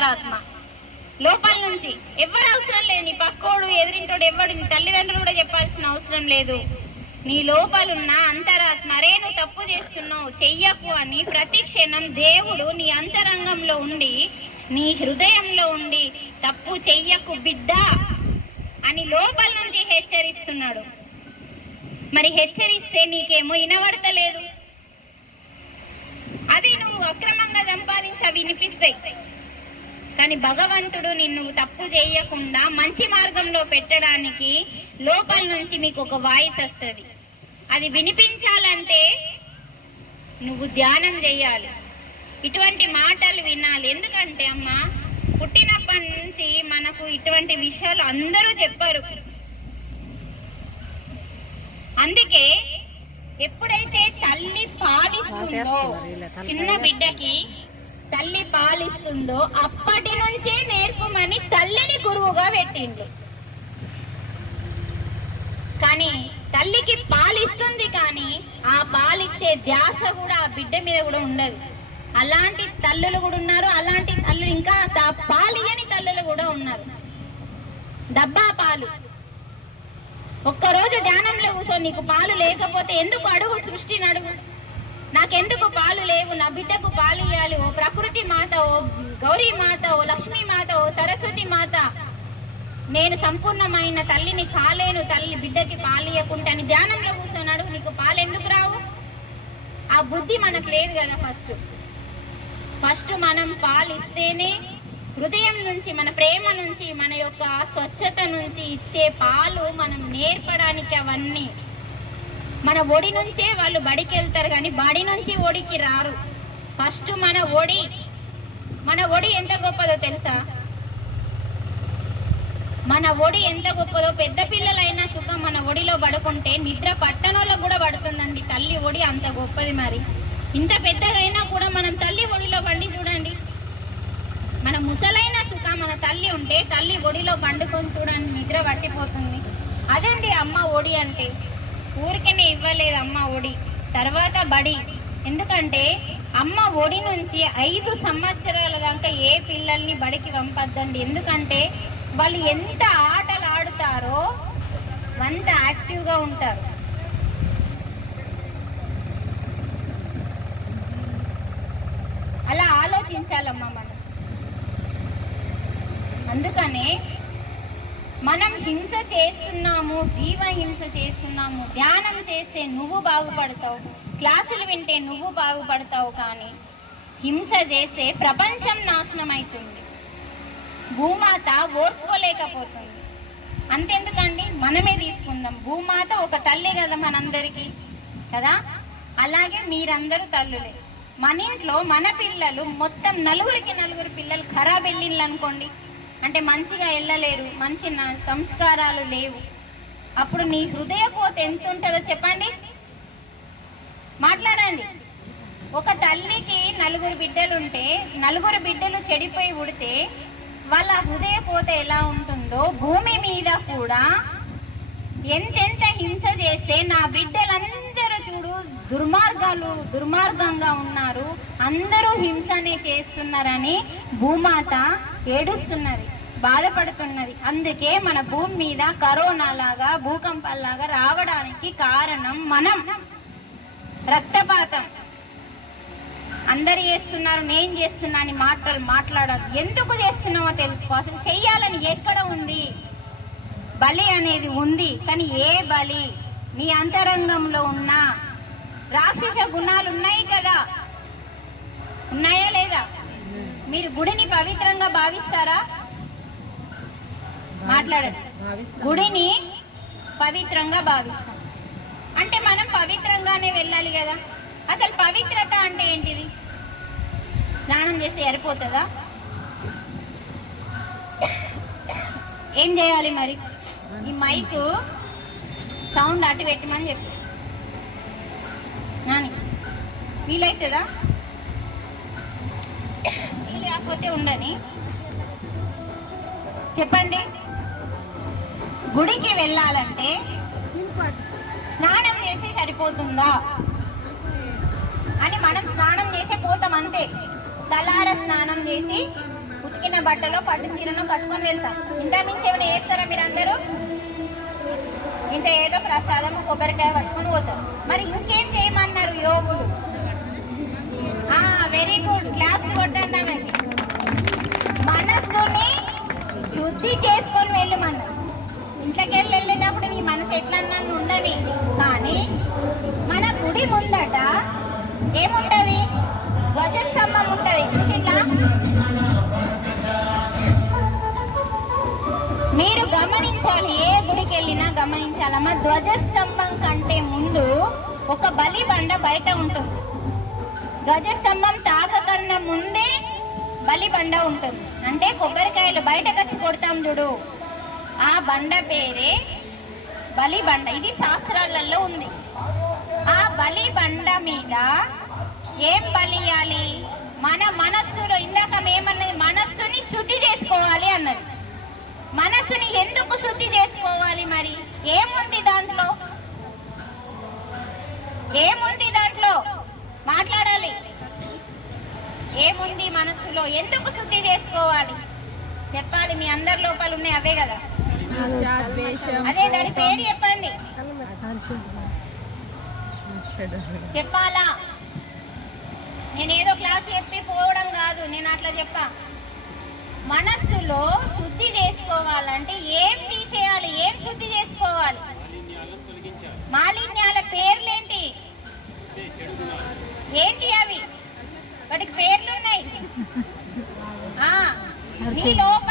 అంతరాత్మ. లోపల నుంచి ఎవరు అవసరం లేదు, నీ పక్కోడు ఎదిరింటోడు ఎవడు, నీ తల్లిదండ్రులు కూడా చెప్పాల్సిన అవసరం లేదు. నీ లోపలున్న అంతరాత్మ, రే నువ్వు తప్పు చేస్తున్నావు చెయ్యకు అని ప్రతి క్షణం దేవుడు నీ అంతరంగంలో ఉండి, నీ హృదయంలో ఉండి తప్పు చెయ్యకు బిడ్డ అని లోపల నుంచి హెచ్చరిస్తున్నాడు. మరి హెచ్చరిస్తే నీకేమో వినబడతలేదు, అది నువ్వు అక్రమంగా సంపాదించి అవి వినిపిస్తాయి. కానీ భగవంతుడు నిన్ను తప్పు చేయకుండా మంచి మార్గంలో పెట్టడానికి లోపల నుంచి మీకు ఒక వాయిస్ వస్తుంది. అది వినిపించాలంటే నువ్వు ధ్యానం చేయాలి, ఇటువంటి మాటలు వినాలి. ఎందుకంటే అమ్మ, పుట్టినప్పటి నుంచి మనకు ఇటువంటి విషయాలు అందరూ చెప్పారు. అందుకే ఎప్పుడైతే తల్లి పాలిస్తుందో, చిన్న బిడ్డకి తల్లి పాలిస్తుందో అప్పటి నుంచే నేర్పమని తల్లిని గురువుగా పెట్టిండు. కానీ తల్లికి పాలిస్తుంది, కానీ ఆ పాలిచ్చే ధ్యాస కూడా ఆ బిడ్డ మీద కూడా ఉండదు. అలాంటి తల్లులు కూడా ఉన్నారు, అలాంటి తల్లులు ఇంకా పాలియని తల్లులు కూడా ఉన్నారు. డబ్బా పాలు, ఒక్కరోజు ధ్యానంలో కూర్చో, నీకు పాలు లేకపోతే ఎందుకు అడుగు, సృష్టిని అడుగు, నాకెందుకు పాలు లేవు, నా బిడ్డకు పాలు ఇవ్వాలి. ఓ ప్రకృతి మాత, ఓ గౌరీ మాత, ఓ లక్ష్మీ మాత, ఓ సరస్వతి మాత, నేను సంపూర్ణమైన తల్లిని కాలేను, తల్లి బిడ్డకి పాలు ఇవ్వకుండా అని ధ్యానంలో కూర్చొన్నాడు. నీకు పాలు ఎందుకు రావు? ఆ బుద్ధి మనకు లేదు కదా. ఫస్ట్ మనం పాలు ఇస్తేనే, హృదయం నుంచి, మన ప్రేమ నుంచి, మన యొక్క స్వచ్ఛత నుంచి ఇచ్చే పాలు మనం నేర్పడానికి అవన్నీ. మన ఒడి నుంచే వాళ్ళు బడికి వెళ్తారు, కానీ బడి నుంచి ఒడికి రారు. ఫస్ట్ మన ఒడి ఎంత గొప్పదో తెలుసా? మన ఒడి ఎంత గొప్పదో, పెద్ద పిల్లలైనా సుఖం మన ఒడిలో పడుకుంటే నిద్ర పట్టణంలోకి కూడా పడుతుందండి. తల్లి ఒడి అంత గొప్పది. మరి ఇంత పెద్దదైనా కూడా మనం తల్లి ఒడిలో పండి చూడండి, మన ముసలైన సుఖం మన తల్లి ఉంటే తల్లి ఒడిలో పండుకొని చూడండి, నిద్ర పట్టిపోతుంది. అదండి అమ్మ ఒడి అంటే. ఊరికనే ఇవ్వలేదు అమ్మ ఒడి, తర్వాత బడి. ఎందుకంటే అమ్మ ఒడి నుంచి 5 సంవత్సరాల దాకా ఏ పిల్లల్ని బడికి పంపద్దండి. ఎందుకంటే వాళ్ళు ఎంత ఆటలు ఆడుతారో అంత యాక్టివ్గా ఉంటారు. అలా ఆలోచించాలమ్మా మనం. అందుకనే మనం హింస చేస్తున్నాము, జీవ హింస చేస్తున్నాము. ధ్యానం చేస్తే నువ్వు బాగుపడతావు, క్లాసులు వింటే నువ్వు బాగుపడతావు, కానీ హింస చేస్తే ప్రపంచం నాశనం అవుతుంది. భూమాత ఓర్చుకోలేకపోతుంది. అంతెందుకండి, మనమే తీసుకుందాం. భూమాత ఒక తల్లి కదా మనందరికీ కదా. అలాగే మీరందరూ తల్లులే. మన ఇంట్లో మన పిల్లలు మొత్తం 4 పిల్లలు ఖరాబ్ వెళ్ళిళ్ళు అనుకోండి, అంటే మంచిగా వెళ్ళలేరు, మంచి సంస్కారాలు లేవు. అప్పుడు నీ హృదయపోత ఎంత ఉంటుందో చెప్పండి, మాట్లాడండి. ఒక తల్లికి 4 బిడ్డలు ఉంటే 4 బిడ్డలు చెడిపోయి ఉడితే వాళ్ళ హృదయపోత ఎలా ఉంటుందో, భూమి మీద కూడా ఎంతెంత హింస చేస్తే నా బిడ్డలందరూ చూడు దుర్మార్గంగా ఉన్నారు, అందరూ హింసనే చేస్తున్నారని భూమాత ఏడుస్తున్నది, బాధపడుతున్నది. అందుకే మన భూమి మీద కరోనా లాగా, భూకంపాలాగా రావడానికి కారణం మనం. రక్తపాతం అందరు చేస్తున్నారు, నేను చేస్తున్నా అని మాట్లాడదు. ఎందుకు చేస్తున్నామో తెలుసుకో. అసలు చెయ్యాలని ఎక్కడ ఉంది? బలి అనేది ఉంది, కానీ ఏ బలి? నీ అంతరంగంలో ఉన్న రాక్షస గుణాలు ఉన్నాయి కదా, ఉన్నాయా లేదా? మీరు గుడిని పవిత్రంగా భావిస్తారా? మాట్లాడండి. గుడిని పవిత్రంగా భావిస్తాం అంటే మనం పవిత్రంగానే వెళ్ళాలి కదా. అసలు పవిత్రత అంటే ఏంటిది? స్నానం చేస్తే సరిపోతుందా? ఏం చేయాలి మరి? ఈ మైక్ సౌండ్ అటు పెట్టమని చెప్పి నాని వీలవుతుందా? వీలు కాకపోతే ఉండని చెప్పండి. గుడికి వెళ్ళాలంటే స్నానం చేస్తే సరిపోతుందా అని మనం స్నానం చేసే పోతాం అంతే. తలార స్నానం చేసి ఉతికిన బట్టలో పట్టు చీరను కట్టుకొని వెళ్తారు. ఇంత మించి ఏమైనా చేస్తారా మీరు అందరూ? ఇంత ఏదో ప్రసాదం కొబ్బరికాయ పట్టుకొని పోతారు. మరి ఇంకేం చేయమన్నారు యోగులు? వెరీ గుడ్, క్లాస్ కొట్టండి ఆమెకి. మనస్సుని శుద్ధి చేసుకొని వెళ్ళమన్నారు. ఇంట్లోకి వెళ్ళినప్పుడు నీ మనసు ఎట్లన్నా ఉండని, కానీ మన గుడి ముందట ఏముంటది? ధ్వజస్తంభం ఉంటది, చూసిందా? మీరు గమనించాలి, ఏ గుడికి వెళ్ళినా గమనించాలమ్మా. ధ్వజస్తంభం కంటే ముందు ఒక బలి బండ బయట ఉంటుంది. ధ్వజస్తంభం తాకకన్నా ముందే బలి బండ ఉంటుంది. అంటే కొబ్బరికాయలు బయటకు వచ్చి కొడతాం చూడు, ఆ బండ పేరే బలి బండ. ఇది శాస్త్రాలలో ఉంది. ఆ బలి బండ మీద ఏం బలియాలి? మన మనస్సులో, ఇందాక ఏమన్నది? మనస్సుని శుద్ధి చేసుకోవాలి అన్నది. మనస్సుని ఎందుకు శుద్ధి చేసుకోవాలి? మరి ఏముంది దాంట్లో? ఏముంది దాంట్లో? మాట్లాడాలి. ఏముంది మనస్సులో? ఎందుకు శుద్ధి చేసుకోవాలి చెప్పాలి. మీ అందరి లోపాలు ఉన్నాయి, అవే కదా. అదే దాని పేరు చెప్పండి, చెప్పాలా? నేనేదో క్లాస్ చెప్పి పోవడం కాదు, నేను అట్లా చెప్పా. మనస్సులో శుద్ధి చేసుకోవాలంటే ఏం తీసేయాలి? ఏం శుద్ధి చేసుకోవాలి? మాలిన్యాల పేర్లేంటి? ఏంటి అవి? వాటికి పేర్లు ఉన్నాయి. మీ లోపల